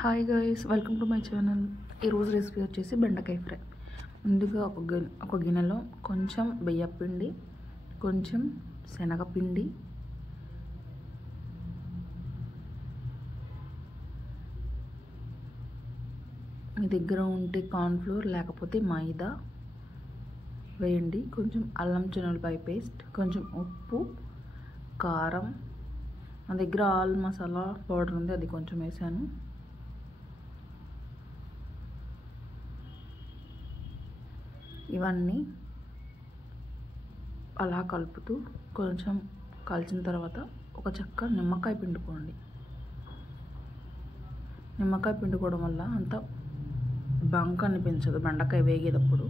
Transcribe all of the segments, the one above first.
Hi guys, welcome to my channel. ఈరోజు recipe వచ్చేసి బెండకాయ ఫ్రై. ముందుగా ఒక గిన్నెలో కొంచెం బియ్యపిండి, కొంచెం శనగపిండి, మీ దగ్గర ఉంటే కార్న్ఫ్లోర్ లేకపోతే మైదా వేయండి. కొంచెం అల్లం చిన్నులపాయ పేస్ట్, కొంచెం ఉప్పు, కారం, నా దగ్గర ఆల్ మసాలా పౌడర్ ఉంది, అది కొంచెం వేసాను. ఇవన్నీ అలా కలుపుతూ కొంచెం కాల్చిన తర్వాత ఒక చెక్క నిమ్మకాయ పిండుకోండి. నిమ్మకాయ పిండుకోవడం వల్ల అంత బంక అనిపించదు బెండకాయ వేగేటప్పుడు.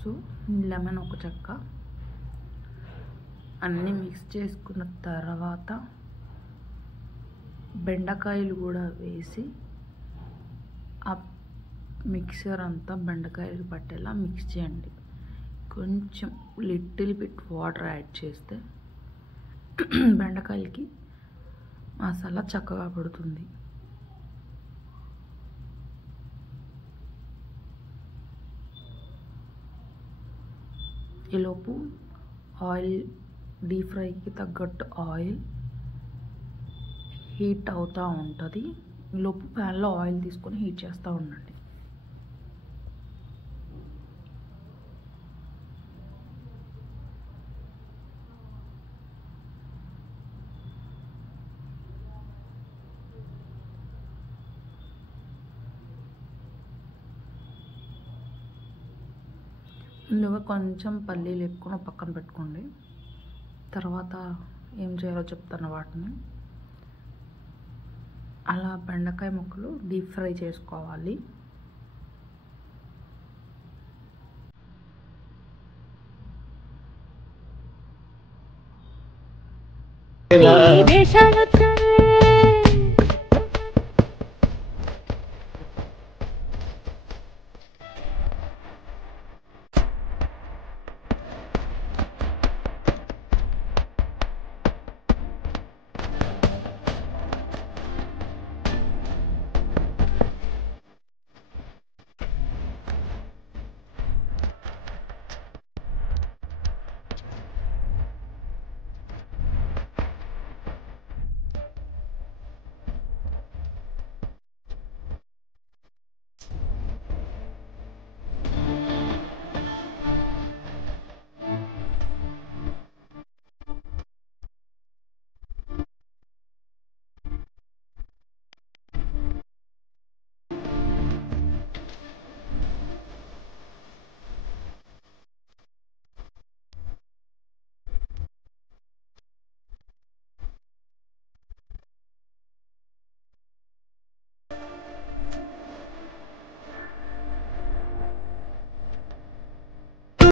సో లెమన్ ఒక చెక్క అన్నీ మిక్స్ చేసుకున్న తర్వాత బెండకాయలు కూడా వేసి ఆ మిక్సర్ అంతా బెండకాయలు పట్టేలా మిక్స్ చేయండి. కొంచెం లిటిల్ బిట్ వాటర్ యాడ్ చేస్తే బెండకాయలకి మసాలా చక్కగా పడుతుంది. ఈలోపు ఆయిల్, డీప్ ఫ్రైకి తగ్గట్టు ఆయిల్ హీట్ అవుతూ ఉంటుంది. ఈలోపు ప్యాన్లో ఆయిల్ తీసుకొని హీట్ చేస్తూ ఉండండి. ముందుగా కొంచెం పల్లీలు ఎక్కువ పక్కన పెట్టుకోండి. తర్వాత ఏం చేయాలో చెప్తాను వాటిని. అలా బెండకాయ ముక్కలు డీప్ ఫ్రై చేసుకోవాలి. దేశ